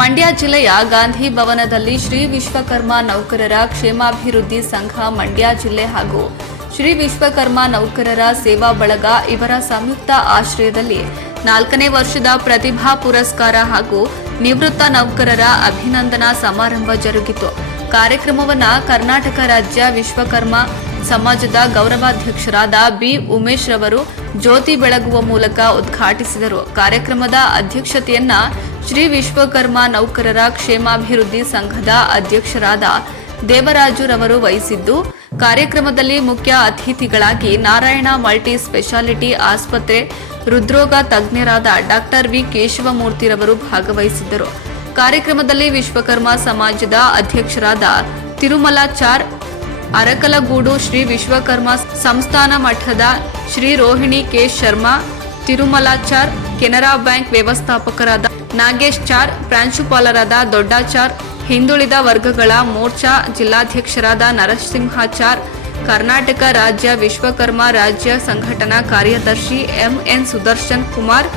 ಮಂಡ್ಯ ಜಿಲ್ಲೆಯ ಗಾಂಧಿ ಭವನದಲ್ಲಿ ಶ್ರೀ ವಿಶ್ವಕರ್ಮ ನೌಕರರ ಕ್ಷೇಮಾಭಿವೃದ್ಧಿ ಸಂಘ ಮಂಡ್ಯ ಜಿಲ್ಲೆ ಹಾಗೂ ಶ್ರೀ ವಿಶ್ವಕರ್ಮ ನೌಕರರ ಸೇವಾ ಬಳಗ ಇವರ ಸಂಯುಕ್ತ ಆಶ್ರಯದಲ್ಲಿ 4ನೇ ವರ್ಷದ ಪ್ರತಿಭಾ ಪುರಸ್ಕಾರ ಹಾಗೂ ನಿವೃತ್ತ ನೌಕರರ ಅಭಿನಂದನಾ ಸಮಾರಂಭ ಜರುಗಿತು. ಕಾರ್ಯಕ್ರಮವನ್ನು ಕರ್ನಾಟಕ ರಾಜ್ಯ ವಿಶ್ವಕರ್ಮ ಸಮಾಜದ ಗೌರವಾಧ್ಯಕ್ಷರಾದ ಬಿ ಉಮೇಶ್ ರವರು ಜ್ಯೋತಿ ಬೆಳಗುವ ಮೂಲಕ ಉದ್ಘಾಟಿಸಿದರು. ಕಾರ್ಯಕ್ರಮದ ಅಧ್ಯಕ್ಷತೆಯನ್ನ ಶ್ರೀ ವಿಶ್ವಕರ್ಮ ನೌಕರರ ಕ್ಷೇಮಾಭಿವೃದ್ಧಿ ಸಂಘದ ಅಧ್ಯಕ್ಷರಾದ ದೇವರಾಜು ರವರು ವಹಿಸಿದ್ದು, ಕಾರ್ಯಕ್ರಮದಲ್ಲಿ ಮುಖ್ಯ ಅತಿಥಿಗಳಾಗಿ ನಾರಾಯಣ ಮಲ್ಟಿ ಸ್ಪೆಷಾಲಿಟಿ ಆಸ್ಪತ್ರೆ ಹೃದ್ರೋಗ ತಜ್ಞರಾದ ಡಾಕ್ಟರ್ ವಿ ಕೇಶವಮೂರ್ತಿರವರು ಭಾಗವಹಿಸಿದ್ದರು. ಕಾರ್ಯಕ್ರಮದಲ್ಲಿ ವಿಶ್ವಕರ್ಮ ಸಮಾಜದ ಅಧ್ಯಕ್ಷರಾದ ತಿರುಮಲಾಚಾರ್, ಅರಕಲಗೂಡು ಶ್ರೀ ವಿಶ್ವಕರ್ಮ ಸಂಸ್ಥಾನ ಮಠದ ಶ್ರೀ ರೋಹಿಣಿ ಕೆ ಶರ್ಮಾ, ತಿರುಮಲಾಚಾರ್, ಕೆನರಾ ಬ್ಯಾಂಕ್ ವ್ಯವಸ್ಥಾಪಕರಾದ ನಾಗೇಶ್ ಚಾರ್, ಪ್ರಾಂಶುಪಾಲರಾದ ದೊಡ್ಡಾಚಾರ್, ಹಿಂದುಳಿದ ವರ್ಗಗಳ ಮೋರ್ಚಾ ಜಿಲ್ಲಾಧ್ಯಕ್ಷರಾದ ನರಸಿಂಹಾಚಾರ್, ಕರ್ನಾಟಕ ರಾಜ್ಯ ವಿಶ್ವಕರ್ಮ ರಾಜ್ಯ ಸಂಘಟನಾ ಕಾರ್ಯದರ್ಶಿ ಎಂಎನ್ ಸುದರ್ಶನ್ ಕುಮಾರ್,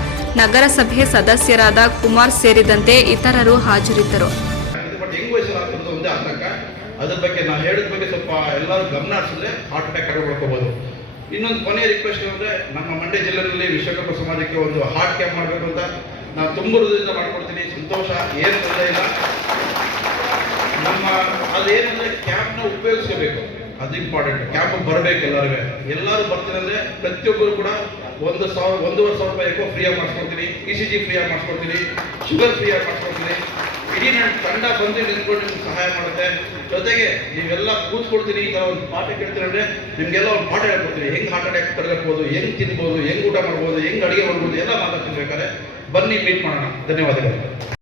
ನಗರಸಭೆ ಸದಸ್ಯರಾದ ಕುಮಾರ್ ಸೇರಿದಂತೆ ಇತರರು ಹಾಜರಿದ್ದರು. ಅದ್ರ ಬಗ್ಗೆ ನಾವು ಹೇಳಿದ ಬಗ್ಗೆ ಸ್ವಲ್ಪ ಎಲ್ಲರೂ ಗಮನ ಹರಿಸಿದ್ರೆ ಹಾರ್ಟ್ ಅಟ್ಯಾಕ್ ಕಡಿಮೆ ಮಾಡ್ಕೋಬಹುದು. ಇನ್ನೊಂದು ಕೊನೆಯ ರಿಕ್ವೆಸ್ಟ್ ಅಂದರೆ ನಮ್ಮ ಮಂಡ್ಯ ಜಿಲ್ಲೆಯಲ್ಲಿ ವಿಶ್ವಕರ್ಮ ಸಮಾಜಕ್ಕೆ ಒಂದು ಹಾರ್ಟ್ ಕ್ಯಾಂಪ್ ಮಾಡಬೇಕು ಅಂತ ನಾವು ತುಂಬ ಹೃದಯದಿಂದ ಮಾಡ್ಕೊಡ್ತೀನಿ. ಸಂತೋಷ, ಏನು ತೊಂದರೆ ಇಲ್ಲ. ನಮ್ಮ ಅದೇನಂದ್ರೆ ಕ್ಯಾಂಪ್ನ ಉಪಯೋಗಿಸಬೇಕು, ಅದು ಇಂಪಾರ್ಟೆಂಟ್. ಕ್ಯಾಂಪ್ ಬರಬೇಕು, ಎಲ್ಲರೂ ಬರ್ತೀನಿ ಅಂದರೆ ಪ್ರತಿಯೊಬ್ಬರು ಕೂಡ 1,000-1,500 ರೂಪಾಯಿ ಫ್ರೀಯಾಗಿ ಮಾಡಿಸ್ಕೊಡ್ತೀನಿ. ECG ಫ್ರೀಯಾಗಿ ಮಾಡಿಸ್ಕೊಡ್ತೀನಿ, ಶುಗರ್ ಫ್ರೀಯಾಗಿ ಮಾಡಿಸ್ಕೊಡ್ತೀನಿ. ಇಡೀ ನನ್ನ ತಂಡ ಬಂದು ನಿಂತ್ಕೊಂಡು ನಿಮ್ಗೆ ಸಹಾಯ ಮಾಡುತ್ತೆ. ಜೊತೆಗೆ ನೀವೆಲ್ಲ ಕೂತ್ಕೊಡ್ತೀನಿ, ಈ ಥರ ಒಂದು ಪಾಠ ಕೇಳ್ತೀನಿ ಅಂದರೆ ನಿಮಗೆಲ್ಲ ಒಂದು ಪಾಠ ಹೇಳ್ಕೊಡ್ತೀನಿ. ಹೆಂಗೆ ಹಾರ್ಟ್ ಅಟ್ಯಾಕ್ ತಡೆಗಟ್ಬೋದು, ಹೆಂಗೆ ತಿನ್ಬೋದು, ಹೆಂಗೆ ಊಟ ಮಾಡ್ಬೋದು, ಹೆಂಗೆ ಅಡುಗೆ ಮಾಡ್ಬೋದು ಎಲ್ಲ ಮಾತಾಡ್ತೀನಿ. ಬೇಕಾದ್ರೆ ಬನ್ನಿ, ಮೀಟ್ ಮಾಡೋಣ. ಧನ್ಯವಾದಗಳು.